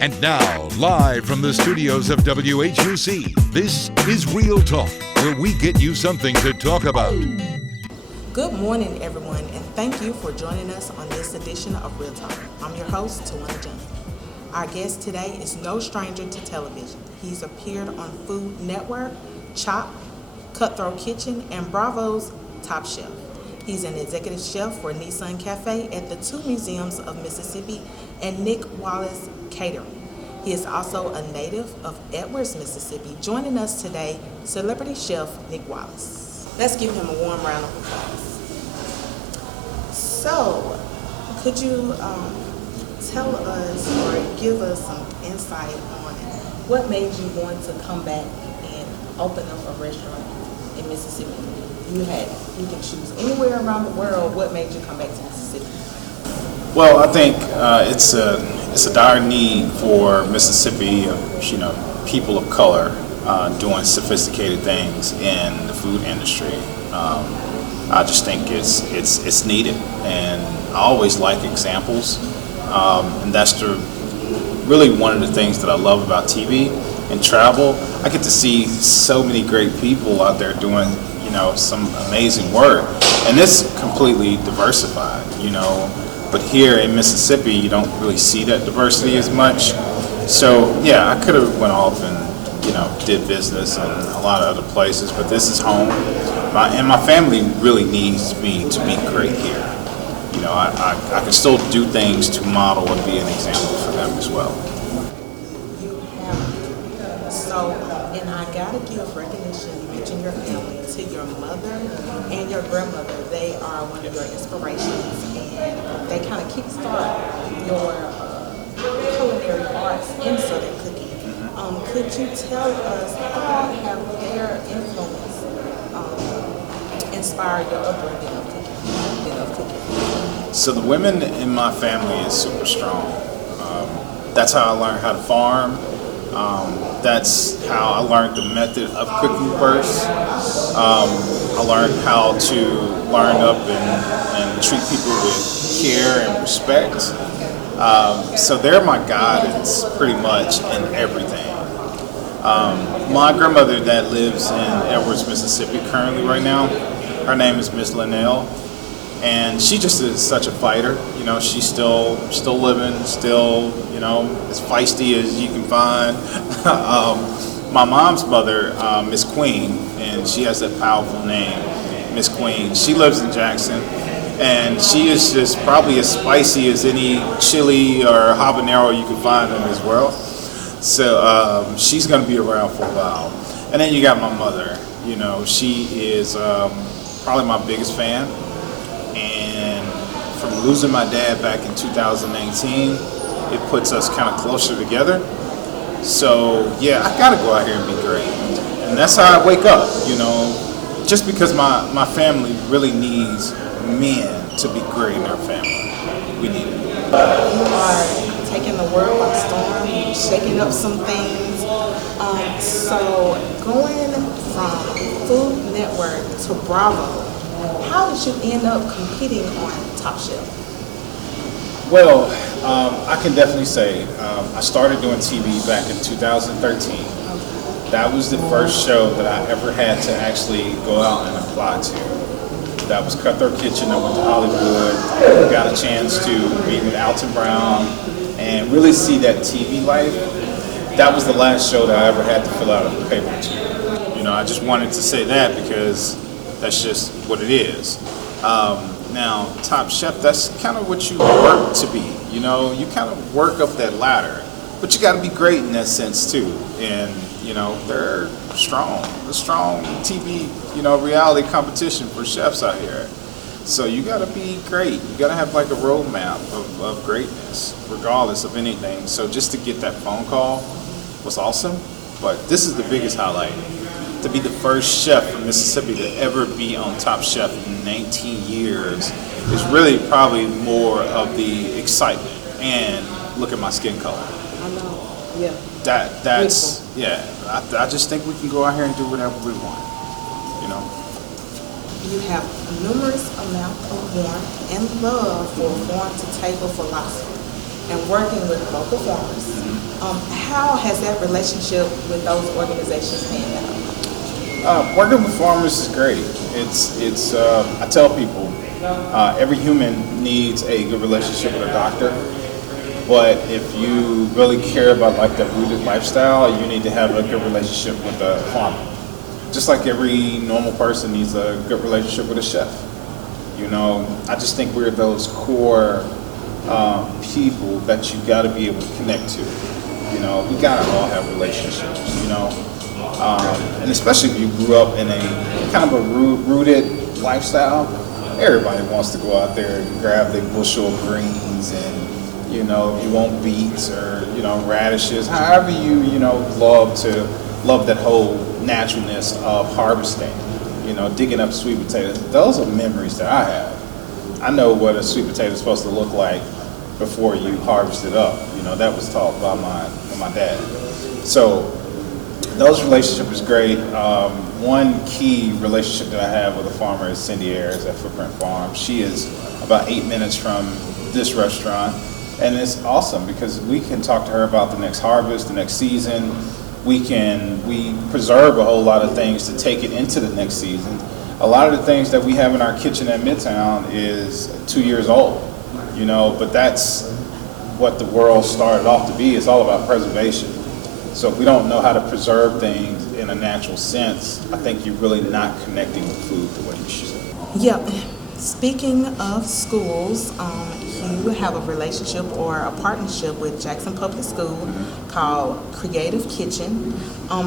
And now, live from the studios of WHUC, this is Real Talk, where we get you something to talk about. Good morning, everyone, and thank you for joining us on this edition of Real Talk. I'm your host, Tewana Johnson. Our guest today is no stranger to television. He's appeared on Food Network, Chop, Cutthroat Kitchen, and Bravo's Top Chef. He's an executive chef for Nissan Cafe at the two museums of Mississippi and Nick Wallace Catering. He is also a native of Edwards, Mississippi. Joining us today, Celebrity Chef Nick Wallace. Let's give him a warm round of applause. So, could you tell us or give us some insight on what made you want to come back and open up a restaurant in Mississippi? You can choose anywhere around the world. What made you come back to Mississippi? Well, I think it's a dire need for Mississippi, people of color doing sophisticated things in the food industry. I just think it's needed, and I always like examples, and that's really one of the things that I love about TV and travel. I get to see so many great people out there doing some amazing work, and it's completely diversified, but here in Mississippi you don't really see that diversity as much. So yeah, I could have went off and did business in a lot of other places, but this is home, and my family really needs me to be great here. I can still do things to model and be an example for them as well. You have so, and I gotta give recognition. You mentioned your family, to your mother and your grandmother. They are one of your inspirations, and they kind of kickstart your culinary arts in Southern cooking. Could you tell us about how their influence inspired your upbringing of cooking? So the women in my family is super strong. That's how I learned how to farm. That's how I learned the method of cooking first. I learned how to learn up and treat people with care and respect. So they're my guidance pretty much in everything. My grandmother that lives in Edwards, Mississippi currently right now, her name is Miss Linnell, and she just is such a fighter. She's still living, still, as feisty as you can find. My mom's mother, Miss Queen, and she has that powerful name, Miss Queen. She lives in Jackson, and she is just probably as spicy as any chili or habanero you can find in this world. So she's going to be around for a while. And then you got my mother. She is probably my biggest fan. And from losing my dad back in 2018, it puts us kind of closer together. So yeah, I gotta go out here and be great. And that's how I wake up, just because my family really needs men to be great in our family. We need it. You are taking the world by storm, shaking up some things. So going from Food Network to Bravo, how did you end up competing on Top Chef? Well, I can definitely say I started doing TV back in 2013. Okay. That was the first show that I ever had to actually go out and apply to. That was Cutthroat Kitchen. I went to Hollywood, got a chance to meet with Alton Brown and really see that TV life. That was the last show that I ever had to fill out a paper to. I just wanted to say that because that's just what it is. Now, Top Chef, that's kind of what you work to be. You kind of work up that ladder, but you got to be great in that sense too. And they're strong. The strong TV, reality competition for chefs out here. So you got to be great. You got to have like a roadmap of greatness, regardless of anything. So just to get that phone call was awesome. But this is the biggest highlight. To be the first chef from Mississippi to ever be on Top Chef in 19 years is really probably more of the excitement. And look at my skin color. I know, yeah. That's beautiful. Yeah. I just think we can go out here and do whatever we want. You have numerous amounts of warmth and love for farm to table philosophy. and working with local farmers. How has that relationship with those organizations panned out? Working with farmers is great. It's I tell people, every human needs a good relationship with a doctor. But if you really care about like the rooted lifestyle, you need to have a good relationship with the farmer. Just like every normal person needs a good relationship with a chef. You know, I just think we're those core people that you got to be able to connect to. You know, we gotta all have relationships. You know, and especially if you grew up in a kind of a rooted lifestyle, everybody wants to go out there and grab their bushel of greens and, you know, if you want beets or, you know, radishes, however you know, love that whole naturalness of harvesting, you know, digging up sweet potatoes. Those are memories that I have. I know what a sweet potato is supposed to look like before you harvest it up. You know, that was taught by my dad. So those relationships is great. One key relationship that I have with a farmer is Cindy Ayers at Footprint Farm. She is about 8 minutes from this restaurant. And it's awesome because we can talk to her about the next harvest, the next season. We preserve a whole lot of things to take it into the next season. A lot of the things that we have in our kitchen at Midtown is 2 years old, you know, but that's what the world started off to be. It's all about preservation. So if we don't know how to preserve things in a natural sense, I think you're really not connecting with food the way you should. Yeah. Speaking of schools, you have a relationship or a partnership with Jackson Public School called Creative Kitchen.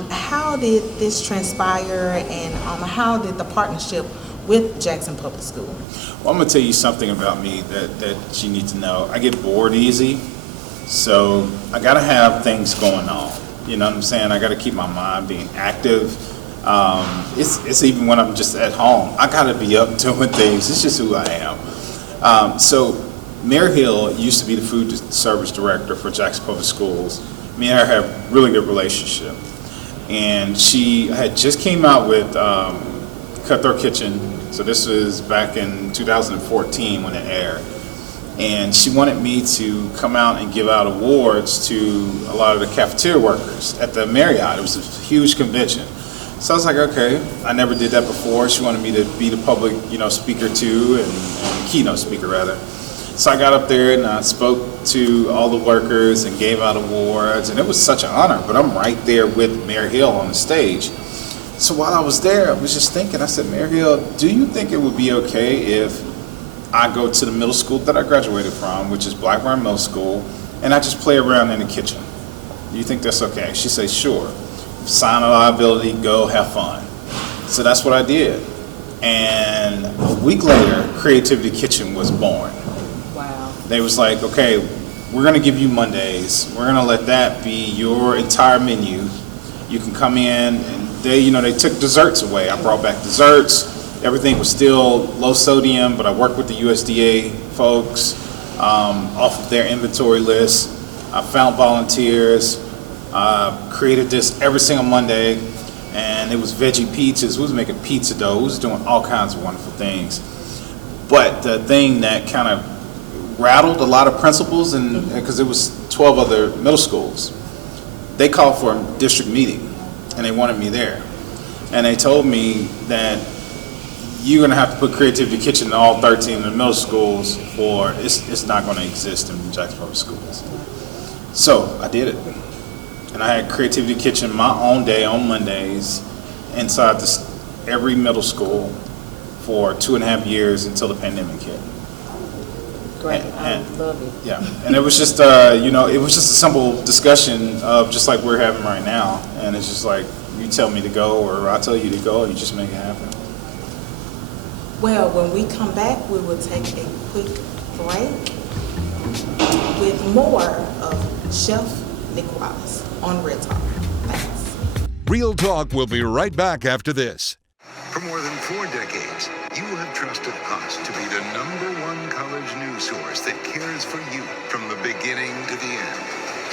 How did this transpire, and how did the partnership with Jackson Public School? Well, I'm going to tell you something about me that you need to know. I get bored easy, so I got to have things going on. You know what I'm saying? I got to keep my mind being active. It's even when I'm just at home. I gotta be up doing things. It's just who I am. So Mary Hill used to be the food service director for Jackson Public Schools. Me and her have a really good relationship. And she had just came out with Cutthroat Kitchen. So this was back in 2014 when it aired. And she wanted me to come out and give out awards to a lot of the cafeteria workers at the Marriott. It was a huge convention. So I was like, okay, I never did that before. She wanted me to be the public, you know, speaker too, and keynote speaker rather. So I got up there and I spoke to all the workers and gave out awards, and it was such an honor. But I'm right there with Mary Hill on the stage. So while I was there, I was just thinking, I said, Mary Hill, do you think it would be okay if I go to the middle school that I graduated from, which is Blackburn Middle School, and I just play around in the kitchen? Do you think that's okay? She said, sure. Sign a liability, go have fun. So that's what I did. And a week later, Creativity Kitchen was born. Wow. They was like, okay, we're gonna give you Mondays. We're gonna let that be your entire menu. You can come in, and they took desserts away. I brought back desserts. Everything was still low sodium, but I worked with the USDA folks off of their inventory list. I found volunteers. Created this every single Monday, and it was veggie pizzas. We was making pizza dough. We was doing all kinds of wonderful things. But the thing that kind of rattled a lot of principals, and because it was 12 other middle schools, they called for a district meeting, and they wanted me there. And they told me that you're going to have to put Creativity Kitchen in all 13 of the middle schools, or it's not going to exist in Jackson Public Schools. So I did it. And I had Creativity Kitchen my own day on Mondays inside every middle school for 2.5 years until the pandemic hit. Great, I love it. Yeah, and it was just, it was just a simple discussion of just like we're having right now. And it's just like, you tell me to go or I tell you to go, and you just make it happen. Well, when we come back, we will take a quick break with more of Chef Nick Wallace on Real Talk. Thanks. Real Talk will be right back after this. For more than 4 decades, you have trusted us to be the #1 college news source that cares for you from the beginning to the end.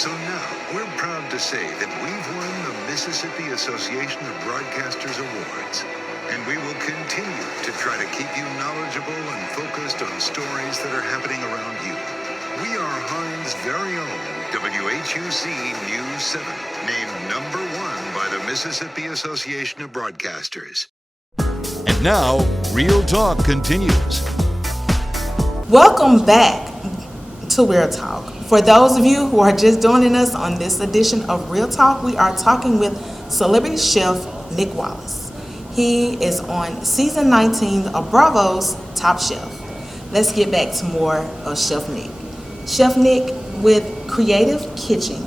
So now, we're proud to say that we've won the Mississippi Association of Broadcasters Awards. And we will continue to try to keep you knowledgeable and focused on stories that are happening around you. We are Heinz's very own WHUC News 7, named number 1 by the Mississippi Association of Broadcasters. And now, Real Talk continues. Welcome back to Real Talk. For those of you who are just joining us on this edition of Real Talk, we are talking with Celebrity Chef Nick Wallace. He is on season 19 of Bravo's Top Chef. Let's get back to more of Chef Nick. Chef Nick, with Creative Kitchen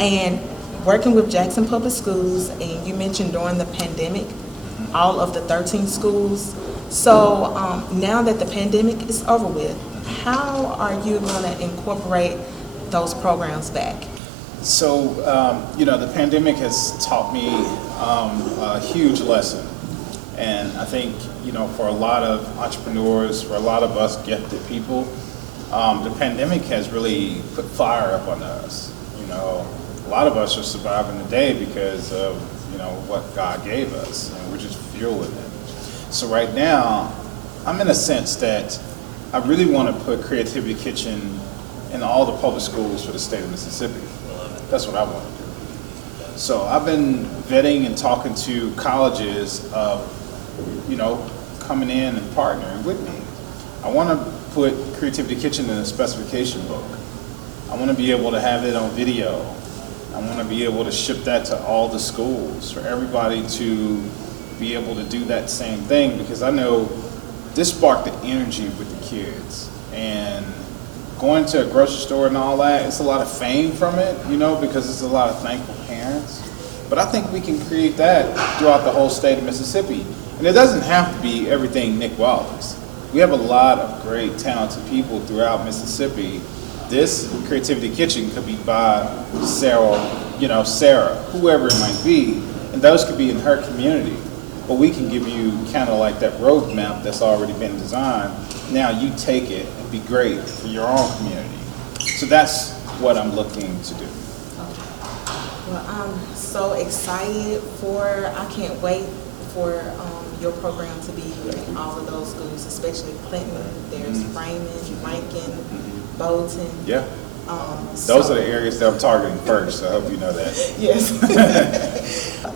and working with Jackson Public Schools, and you mentioned during the pandemic, all of the 13 schools. So now that the pandemic is over with, how are you going to incorporate those programs back? So, the pandemic has taught me a huge lesson. And I think, for a lot of entrepreneurs, for a lot of us gifted people, the pandemic has really put fire up on us. A lot of us are surviving the day because of, what God gave us, and we're just fueling it. So right now, I'm in a sense that I really want to put Creativity Kitchen in all the public schools for the state of Mississippi. That's what I want to do. So I've been vetting and talking to colleges of, coming in and partnering with me. I want to put Creativity Kitchen in a specification book. I want to be able to have it on video. I want to be able to ship that to all the schools for everybody to be able to do that same thing, because I know this sparked the energy with the kids. And going to a grocery store and all that, it's a lot of fame from it, because it's a lot of thankful parents. But I think we can create that throughout the whole state of Mississippi. And it doesn't have to be everything Nick Wallace. We have a lot of great, talented people throughout Mississippi. This Creativity Kitchen could be by Sarah, whoever it might be, and those could be in her community. But we can give you kind of like that roadmap that's already been designed. Now you take it and be great for your own community. So that's what I'm looking to do. Well, I'm so excited I can't wait for your program to be in all of those schools, especially Clinton. There's Raymond, Rankin, Bolton. Yeah. Those are the areas that I'm targeting first, so I hope you know that. Yes.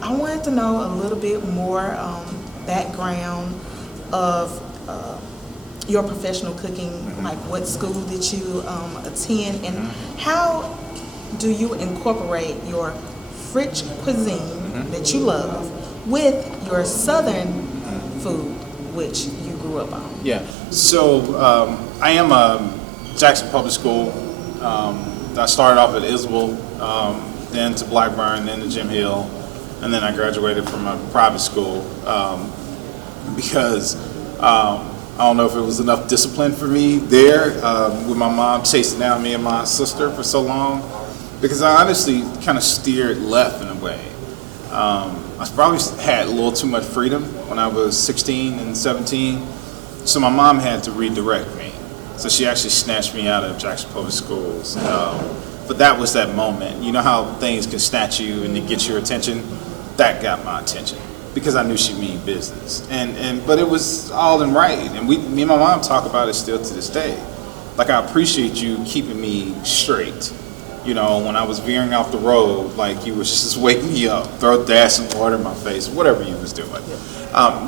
I wanted to know a little bit more background of your professional cooking, like what school did you attend, and how do you incorporate your French cuisine that you love with your Southern food, which you grew up on? Yeah. So I am a Jackson Public School. I started off at Isabel, then to Blackburn, then to Jim Hill, and then I graduated from a private school because I don't know if it was enough discipline for me there with my mom chasing down me and my sister for so long, because I honestly kind of steered left in a way. I probably had a little too much freedom when I was 16 and 17, so my mom had to redirect me. So she actually snatched me out of Jackson Public Schools. But that was that moment. You know how things can snatch you and it gets your attention? That got my attention because I knew she meant business. But it was all in right. And me and my mom talk about it still to this day. Like, I appreciate you keeping me straight. When I was veering off the road, like you was just waking me up, throw dash some water in my face, whatever you was doing.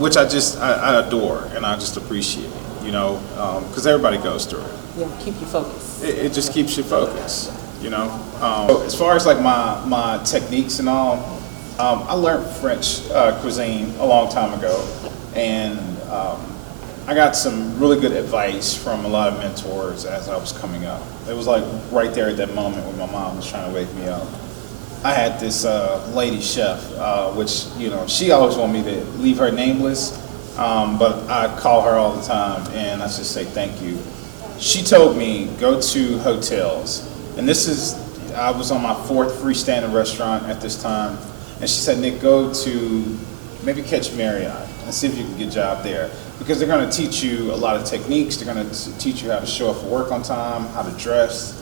Which I adore and I just appreciate. Because everybody goes through it. Yeah, keep you focused. It just keeps you focused, So as far as like my techniques and all, I learned French cuisine a long time ago, and I got some really good advice from a lot of mentors as I was coming up. It was like right there at that moment when my mom was trying to wake me up. I had this lady chef, which, she always wanted me to leave her nameless. But I call her all the time, and I just say thank you. She told me, go to hotels. And I was on my 4th freestanding restaurant at this time. And she said, Nick, go to maybe catch Marriott and see if you can get a job there. Because they're going to teach you a lot of techniques. They're going to teach you how to show up for work on time, how to dress,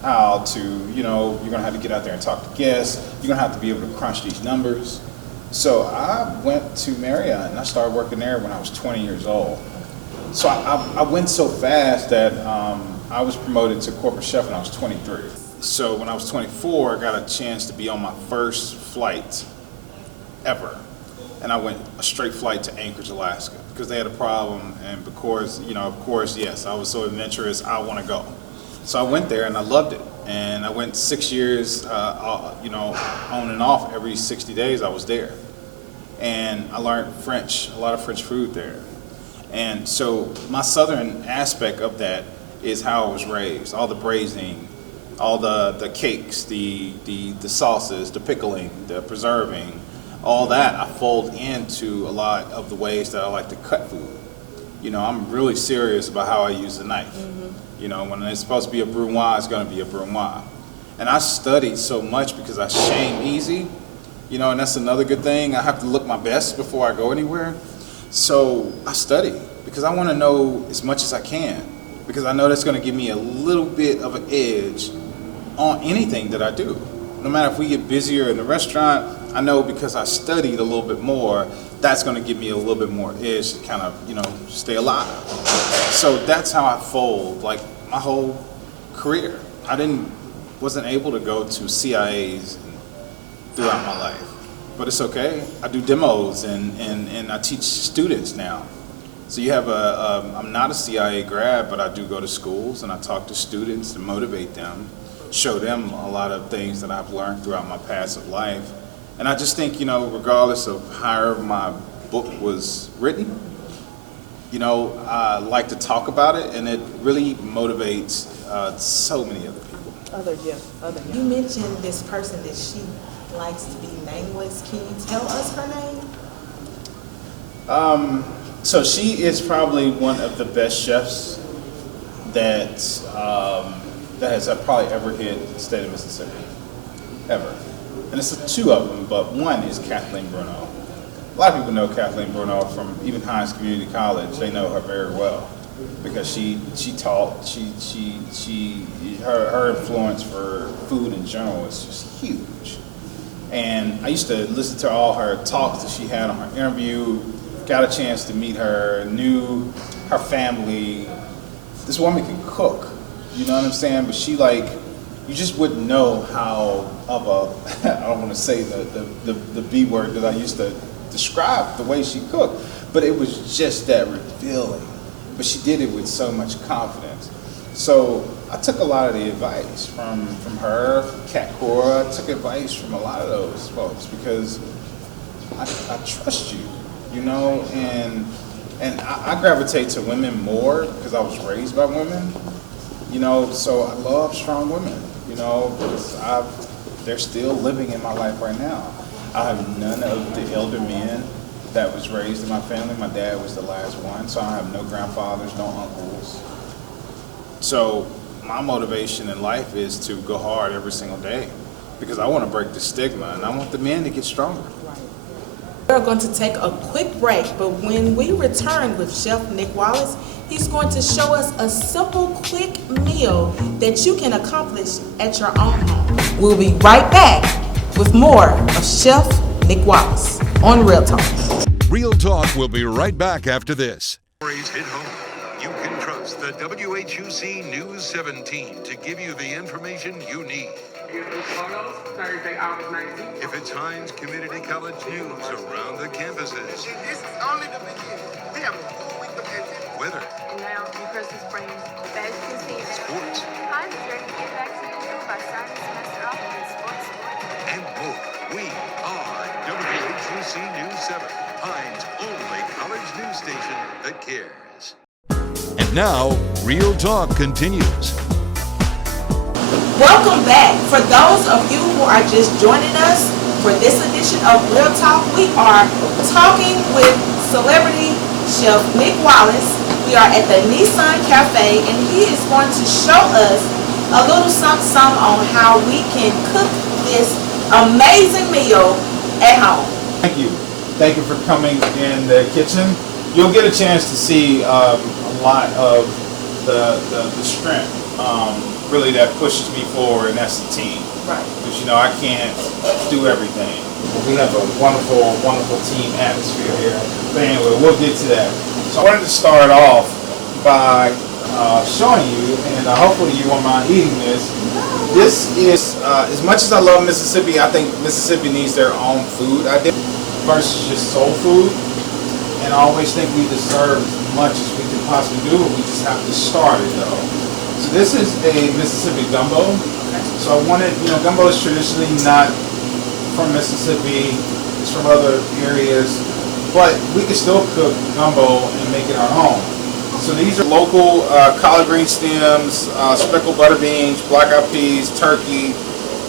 how to, you're going to have to get out there and talk to guests. You're going to have to be able to crunch these numbers. So I went to Marriott and I started working there when I was 20 years old. So I went so fast that I was promoted to corporate chef when I was 23. So when I was 24, I got a chance to be on my first flight ever. And I went a straight flight to Anchorage, Alaska, because they had a problem, and because, of course, yes, I was so adventurous, I want to go. So I went there and I loved it. And I went 6 years, on and off. Every 60 days I was there. And I learned French, a lot of French food there. And so my southern aspect of that is how I was raised. All the braising, all the cakes, the sauces, the pickling, the preserving, all that I fold into a lot of the ways that I like to cut food. I'm really serious about how I use the knife. When it's supposed to be a brunoise, it's going to be a brunoise. And I studied so much because I shame easy, and that's another good thing. I have to look my best before I go anywhere. So I study because I want to know as much as I can, because I know that's going to give me a little bit of an edge on anything that I do. No matter if we get busier in the restaurant, I know because I studied a little bit more, that's going to give me a little bit more edge to kind of, stay alive. So that's how I fold, like, my whole career. I wasn't able to go to CIAs throughout my life, but it's okay. I do demos and I teach students now. So you have I'm not a CIA grad, but I do go to schools and I talk to students to motivate them, show them a lot of things that I've learned throughout my passive life. And I just think, regardless of how my book was written, I like to talk about it, and it really motivates so many other people. You mentioned this person that she likes to be nameless. Can you tell us her name? So she is probably one of the best chefs that has probably ever hit the state of Mississippi, ever. And it's two of them, but one is Kathleen Bruno. A lot of people know Kathleen Bruno from even Hines Community College. They know her very well because she taught. Her influence for food in general is just huge. And I used to listen to all her talks that she had on her interview. Got a chance to meet her, knew her family. This woman can cook, you know what I'm saying? But she you just wouldn't know how of a, I don't want to say the B word that I used to describe the way she cooked, but it was just that revealing. But she did it with so much confidence. So I took a lot of the advice from her, from Kat Cora. I took advice from a lot of those folks because I trust you, and I gravitate to women more because I was raised by women, so I love strong women, because they're still living in my life right now. I have none of the elder men that was raised in my family. My dad was the last one, so I have no grandfathers, no uncles. So my motivation in life is to go hard every single day because I want to break the stigma and I want the men to get stronger. We're going to take a quick break, but when we return with Chef Nick Wallace, he's going to show us a simple, quick meal that you can accomplish at your own home. We'll be right back with more of Chef Nick Wallace on Real Talk. Real Talk will be right back after this. Stories hit home. You can trust the WHUC News 17 to give you the information you need. Photos, Thursday, August 19th. If it's Hines Community College news around the campuses, This is only the beginning. We have a full week of activity. weather, And now, New Christmas brings best cuisine. sports, Hines is ready to get back to you by starting the semester off with sports. and more. We are WHUC News 7, Hines' only college news station that cares. And now, Real Talk continues. Welcome back. For those of you who are just joining us for this edition of Real Talk, we are talking with Celebrity Chef Nick Wallace. We are at the Nissan Cafe, and he is going to show us a little something on how we can cook this amazing meal at home. Thank you. Thank you for coming in the kitchen. You'll get a chance to see a lot of the strength really that pushes me forward, and that's the team. Right. Because I can't do everything. We have a wonderful, wonderful team atmosphere here. But anyway, we'll get to that. So I wanted to start off by showing you, and hopefully you won't mind eating this. This is, as much as I love Mississippi, I think Mississippi needs their own food idea versus just soul food. And I always think we deserve as much as we can possibly do, we just have to start it though. So this is a Mississippi gumbo. So I wanted, gumbo is traditionally not from Mississippi, it's from other areas, but we can still cook gumbo and make it our own. So these are local collard green stems, speckled butter beans, black-eyed peas, turkey,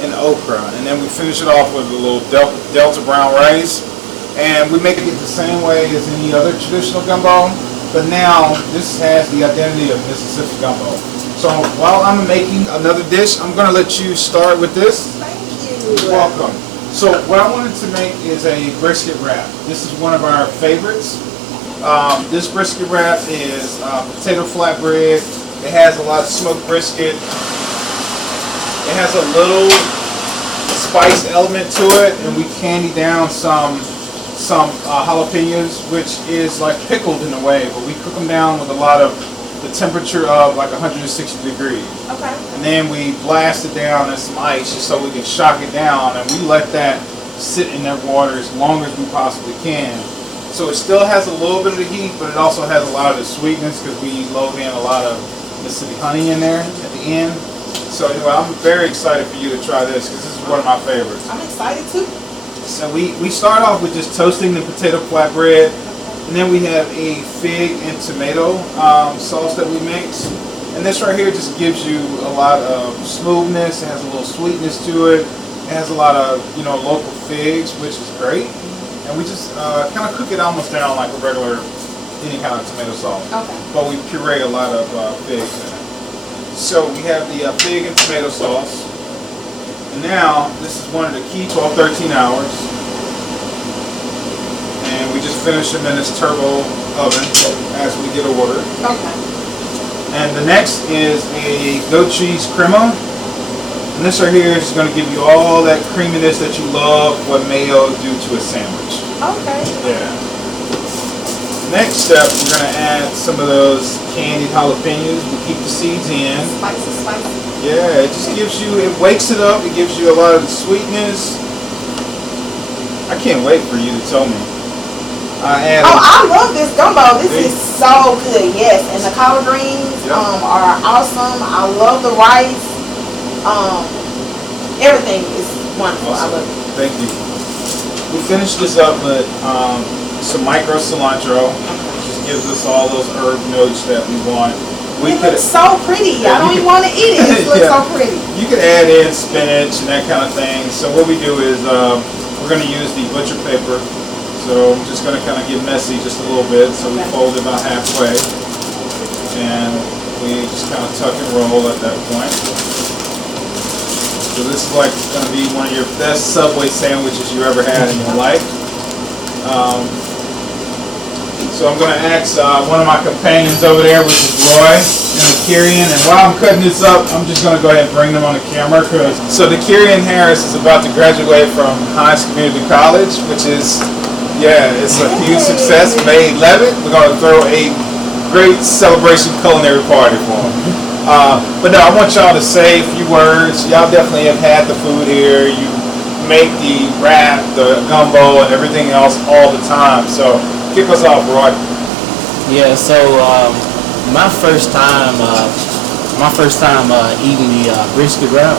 and okra. And then we finish it off with a little Delta brown rice. And we make it the same way as any other traditional gumbo, but now this has the identity of Mississippi gumbo. So while I'm making another dish, I'm going to let you start with this. Thank you. You're welcome. So what I wanted to make is a brisket wrap. This is one of our favorites. This brisket wrap is potato flatbread. It has a lot of smoked brisket. It has a little spice element to it, and we candy down some jalapenos, which is like pickled in a way, but we cook them down with a lot of the temperature of like 160 degrees. Okay. And then we blast it down in some ice just so we can shock it down, and we let that sit in that water as long as we possibly can. So it still has a little bit of the heat, but it also has a lot of the sweetness because we load in a lot of Mississippi honey in there at the end. So anyway, I'm very excited for you to try this because this is one of my favorites. I'm excited too. So we start off with just toasting the potato flatbread, and then we have a fig and tomato sauce that we mix. And this right here just gives you a lot of smoothness. It has a little sweetness to it. It has a lot of local figs, which is great. And we just kind of cook it almost down like a regular any kind of tomato sauce. Okay. But we puree a lot of figs in it. So we have the fig and tomato sauce. And now, this is one of the key 12-13 hours. And we just finish them in this turbo oven as we get ordered. Okay. And the next is a goat cheese crema. And this right here is going to give you all that creaminess that you love what mayo do to a sandwich. Okay. Yeah. Next step, we're going to add some of those candied jalapenos. We keep the seeds in. Spicy. Yeah, it just gives you, it wakes it up, it gives you a lot of the sweetness. I can't wait for you to tell me. I love this gumbo. This is so good, yes. And the collard greens are awesome. I love the rice. Everything is wonderful. Awesome. I love it. Thank you. We finished this up with some micro cilantro, which just gives us all those herb notes that we want. It looks so pretty. I don't even want to eat it. It looks so pretty. You can add in spinach and that kind of thing. So what we do is we're going to use the butcher paper. So I'm just going to kind of get messy just a little bit. So we fold it about halfway. And we just kind of tuck and roll at that point. So this is like going to be one of your best Subway sandwiches you ever had in your life. So I'm going to ask one of my companions over there, which is Roy and the Kyrian. And while I'm cutting this up, I'm just going to go ahead and bring them on the camera. So the Kyrian Harris is about to graduate from Hines Community College, which is, it's a huge success. May 11th, we're going to throw a great celebration culinary party for him. But no, I want y'all to say a few words. Y'all definitely have had the food here. You make the wrap, the gumbo, and everything else all the time. So kick us off, Roy. Yeah, so my first time eating the brisket wrap,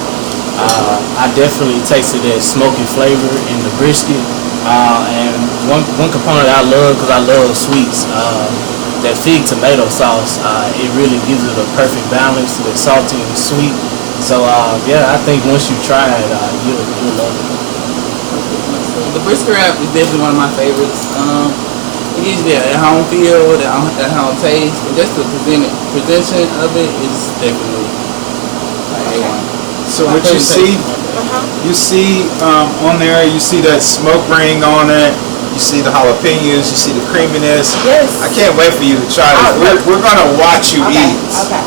I definitely tasted that smoky flavor in the brisket. And one component I love, because I love sweets, that fig tomato sauce, it really gives it a perfect balance, the salty and the sweet. So I think once you try it, you'll love it. The brisket wrap is definitely one of my favorites. It gives you that home feel, that home taste, and just the presentation of it is definitely like A1. So what you see on there, you see that smoke ring on it, you see the jalapenos, you see the creaminess. Yes. I can't wait for you to try this. We're going to watch you eat. Okay.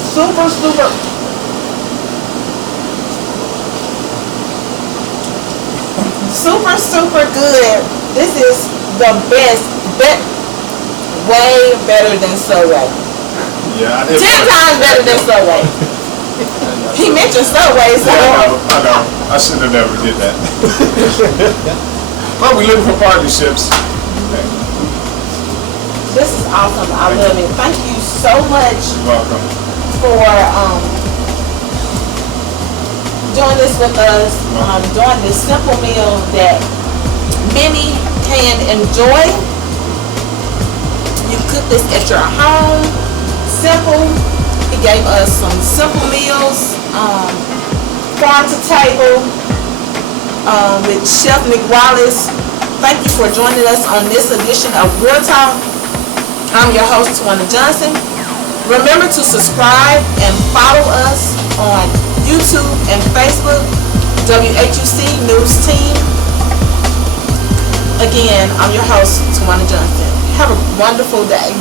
Super. Super good. This is the best, way better than Subway. Yeah, I did. 10 times better than Subway. He mentioned Subway, so. Yeah, I know. I should have never did that. But we looking for partnerships. Okay. This is awesome. I love it. Thank you so much You're welcome. for doing this with us, doing this simple meal that many can enjoy. You cook this at your home, simple. He gave us some simple meals, farm to table, with Chef Nick Wallace. Thank you for joining us on this edition of Real Talk. I'm your host, Tewana Johnson. Remember to subscribe and follow us on YouTube and Facebook, WHUC News Team. Again, I'm your host, Tewana Johnson. Have a wonderful day.